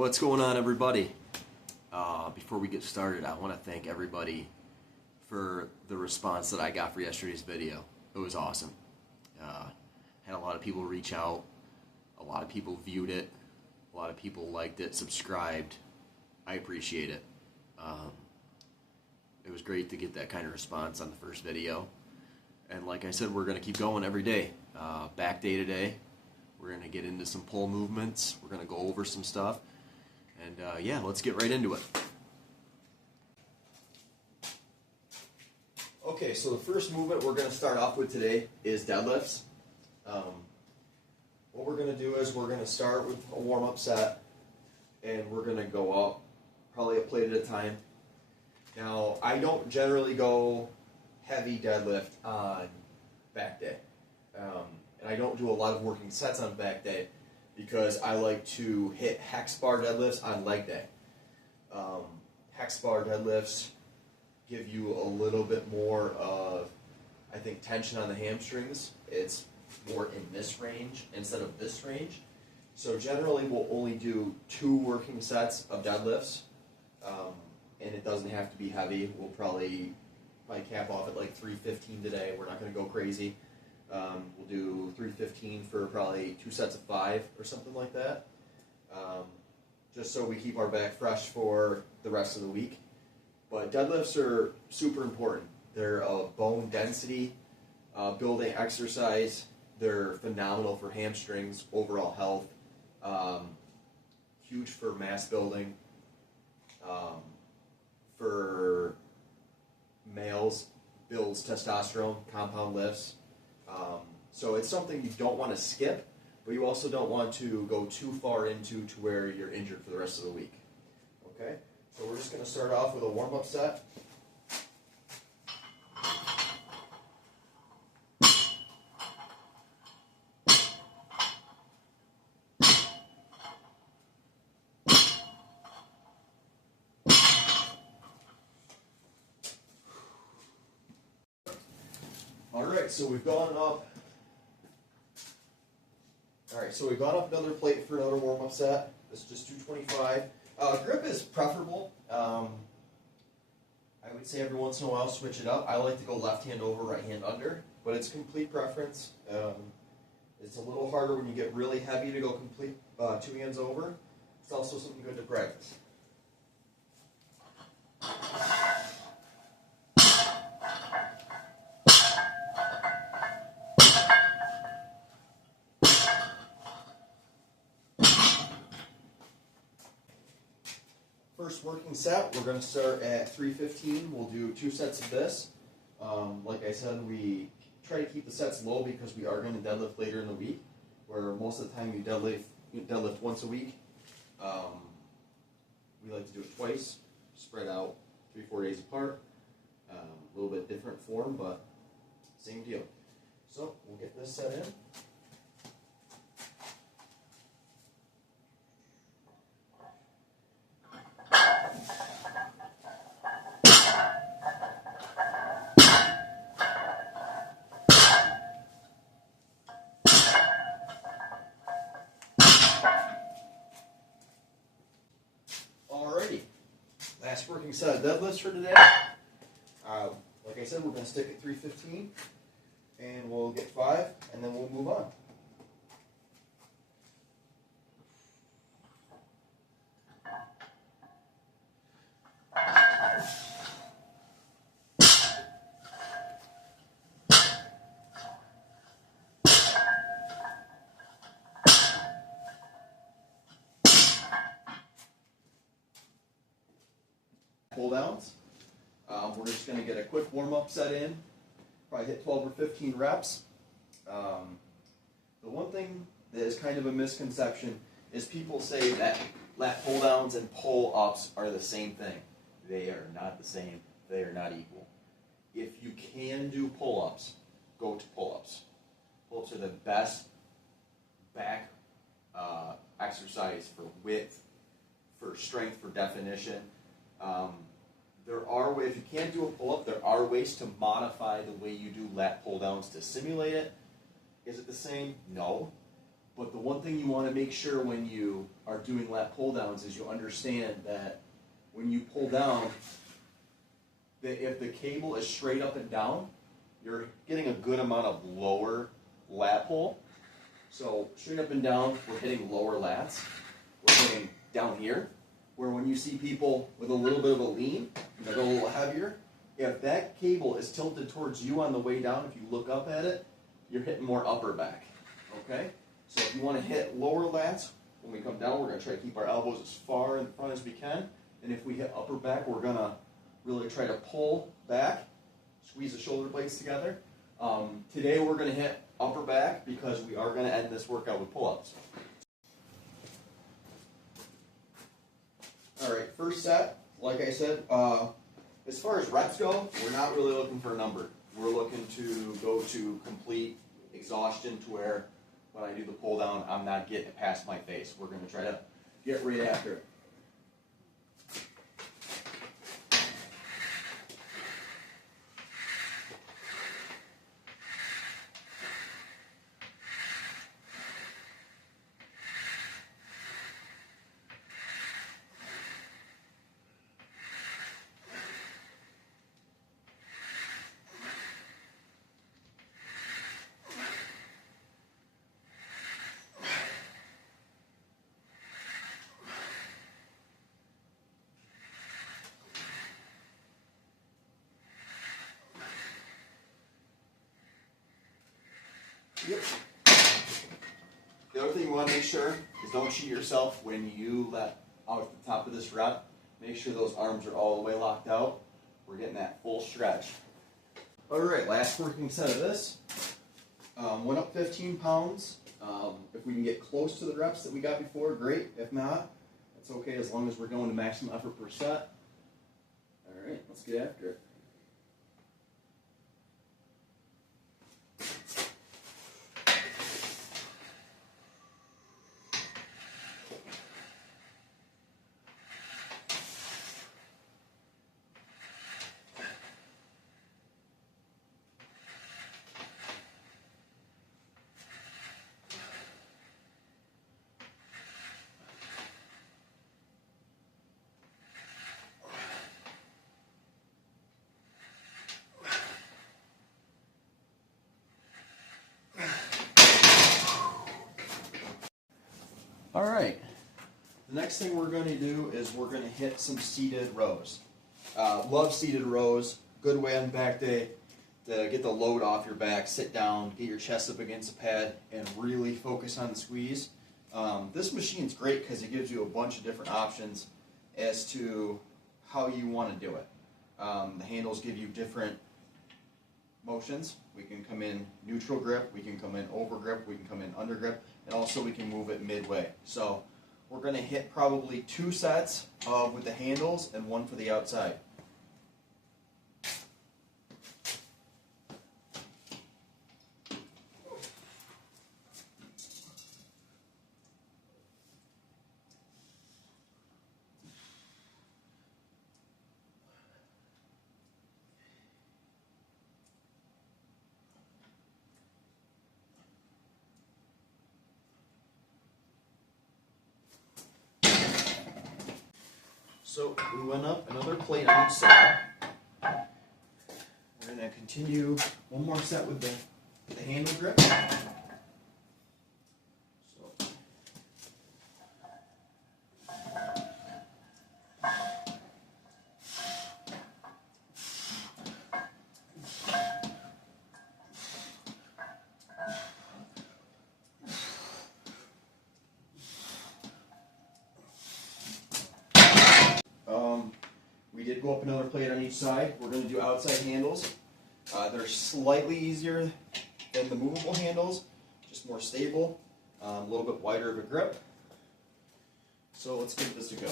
What's going on, everybody? Before we get started, I want to thank everybody for the response that I got for yesterday's video. It was awesome. Had a lot of people reach out. A lot of people viewed it. A lot of people liked it, subscribed. I appreciate it. It was great to get that kind of response on the first video. And like I said, we're going to keep going every day. Back day today. We're going to get into some pull movements. We're going to go over some stuff. And yeah, let's get right into it. Okay, so the first movement we're going to start off with today is deadlifts. What we're going to do is we're going to start with a warm-up set, and we're going to go up probably a plate at a time. Now, I don't generally go heavy deadlift on back day, and I don't do a lot of working sets on back day because I like to hit hex bar deadlifts on leg day. Hex bar deadlifts give you a little bit more of, I think, tension on the hamstrings. It's more in this range instead of this range. So generally we'll only do 2 working sets of deadlifts, and it doesn't have to be heavy. We'll probably cap off at like 315 today. We're not going to go crazy. We'll do 315 for probably 2 sets of 5 or something like that, just so we keep our back fresh for the rest of the week. But deadlifts are super important. They're a bone density building exercise. They're phenomenal for hamstrings, overall health, huge for mass building. For males, builds testosterone, compound lifts. So it's something you don't want to skip, but you also don't want to go too far into to where you're injured for the rest of the week. Okay, so we're just going to start off with a warm-up set. Alright, so we've gone up. Alright, so we've gone up another plate for another warm-up set. This is just 225. Grip is preferable. I would say every once in a while switch it up. I like to go left hand over, right hand under, but it's complete preference. It's a little harder when you get really heavy to go complete 2 hands over. It's also something good to practice. First working set, we're going to start at 315. We'll do 2 sets of this. Like I said, we try to keep the sets low because we are going to deadlift later in the week, where most of the time you deadlift once a week. We like to do it twice, spread out 3-4 days apart. A little bit different form, but same deal. So we'll get this set in. Last working set of deadlifts for today. Like I said, we're going to stick at 315, and we'll get 5, and then we'll move on. Pull downs. We're just going to get a quick warm-up set in, probably hit 12 or 15 reps. The one thing that is kind of a misconception is people say that lat pull downs and pull ups are the same thing. They are not the same. They are not equal. If you can do pull ups, go to pull ups. Pull ups are the best back exercise for width, for strength, for definition. There are ways, if you can't do a pull-up, there are ways to modify the way you do lat pull-downs to simulate it. Is it the same? No. But the one thing you want to make sure when you are doing lat pull downs is you understand that when you pull down, that if the cable is straight up and down, you're getting a good amount of lower lat pull. So straight up and down, we're hitting lower lats. We're hitting down here. Where when you see people with a little bit of a lean, that go a little heavier, if that cable is tilted towards you on the way down, if you look up at it, you're hitting more upper back. Okay? So if you want to hit lower lats, when we come down, we're going to try to keep our elbows as far in front as we can. And if we hit upper back, we're going to really try to pull back, squeeze the shoulder blades together. Today we're going to hit upper back because we are going to end this workout with pull-ups. All right, first set, like I said, as far as reps go, we're not really looking for a number. We're looking to go to complete exhaustion to where when I do the pull down, I'm not getting it past my face. We're going to try to get right after it. Yep. The other thing you want to make sure is don't cheat yourself when you let out at the top of this rep. Make sure those arms are all the way locked out. We're getting that full stretch. All right, last working set of this. Went up 15 pounds. If we can get close to the reps that we got before, great. If not, that's okay as long as we're going to maximum effort per set. All right, let's get after it. All right, the next thing we're going to do is we're going to hit some seated rows. Love seated rows, good way on back day to get the load off your back, sit down, get your chest up against the pad, and really focus on the squeeze. This machine's great because it gives you a bunch of different options as to how you want to do it. The handles give you different motions. We can come in neutral grip, we can come in over grip, we can come in under grip, and also we can move it midway. So we're going to hit probably 2 sets with the handles and 1 for the outside. So we went up another plate on each side. We're going to continue one more set with the handle grip. We did go up another plate on each side. We're going to do outside handles. They're slightly easier than the movable handles, just more stable, a little bit wider of a grip. So let's give this a go.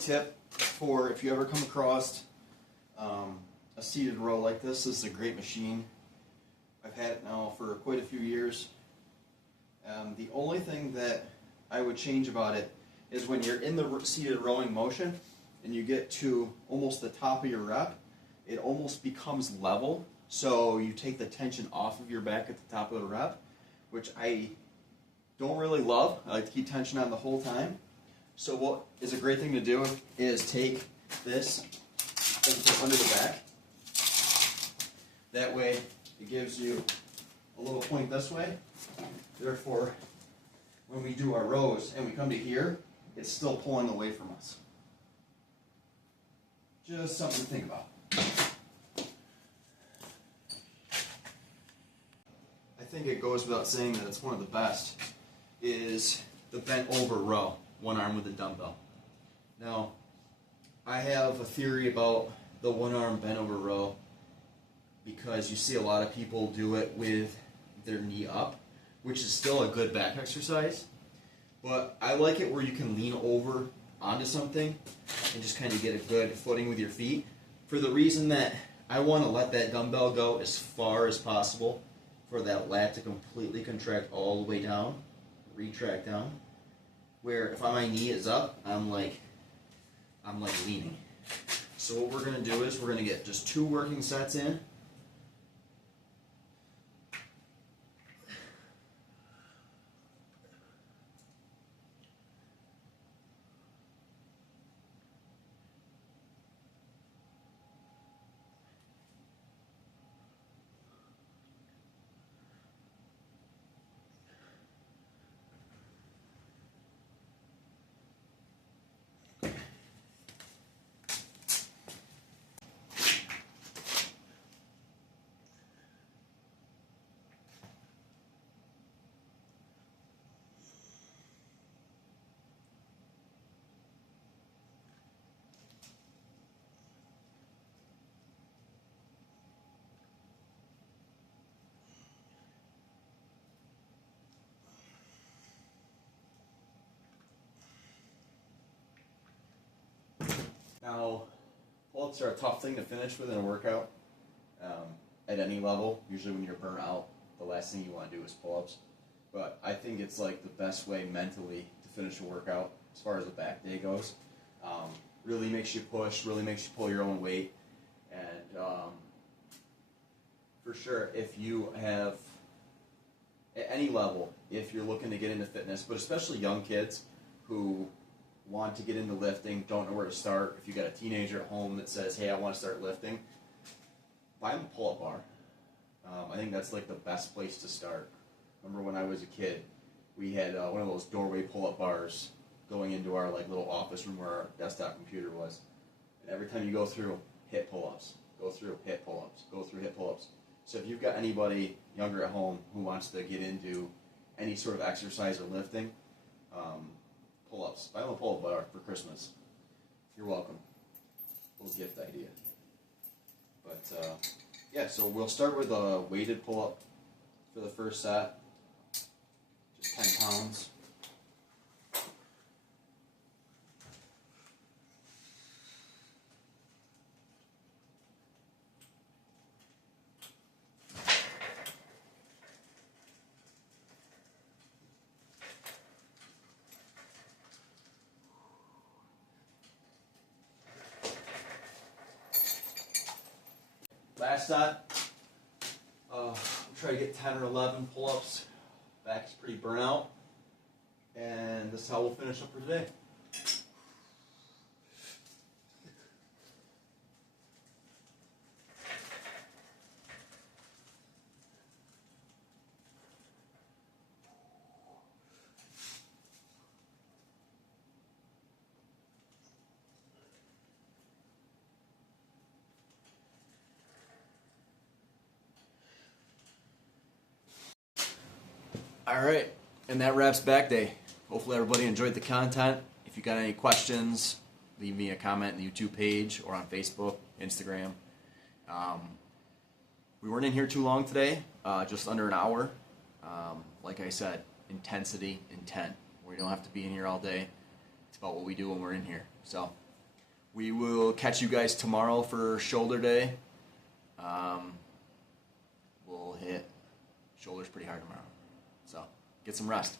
tip for if you ever come across a seated row like this. This is a great machine. I've had it now for quite a few years. The only thing that I would change about it is when you're in the seated rowing motion and you get to almost the top of your rep, it almost becomes level. So you take the tension off of your back at the top of the rep, which I don't really love. I like to keep tension on the whole time. So what is a great thing to do is take this and put under the back. That way it gives you a little point this way. Therefore, when we do our rows and we come to here, it's still pulling away from us. Just something to think about. I think it goes without saying that it's one of the best is the bent over row, one arm with a dumbbell. Now, I have a theory about the one arm bent over row because you see a lot of people do it with their knee up, which is still a good back exercise, but I like it where you can lean over onto something and just kind of get a good footing with your feet, for the reason that I want to let that dumbbell go as far as possible for that lat to completely contract all the way down, retract down, where if my knee is up, I'm like leaning. So what we're going to do is we're going to get just 2 working sets in. Now, pull-ups are a tough thing to finish with in a workout at any level. Usually when you're burnt out, the last thing you want to do is pull-ups. But I think it's like the best way mentally to finish a workout as far as the back day goes. Really makes you push, really makes you pull your own weight. And for sure, if you have, at any level, if you're looking to get into fitness, but especially young kids who want to get into lifting, don't know where to start. If you got a teenager at home that says, hey, I want to start lifting, buy them a pull-up bar. I think that's like the best place to start. Remember when I was a kid, we had one of those doorway pull-up bars going into our like little office room where our desktop computer was. And every time you go through, hit pull-ups. Go through, hit pull-ups. Go through, hit pull-ups. So if you've got anybody younger at home who wants to get into any sort of exercise or lifting, pull-ups. Buy them a pull-up bar for Christmas. You're welcome. Little gift idea. But yeah, so we'll start with a weighted pull-up for the first set. Just 10 pounds. Last set, we'll try to get 10 or 11 pull-ups. Back's pretty burnt out. And this is how we'll finish up for today. All right, and that wraps back day. Hopefully everybody enjoyed the content. If you got any questions, leave me a comment in the YouTube page or on Facebook, Instagram. We weren't in here too long today, just under an hour. Like I said, intensity, intent. We don't have to be in here all day. It's about what we do when we're in here. So We will catch you guys tomorrow for shoulder day. We'll hit shoulders pretty hard tomorrow. So get some rest.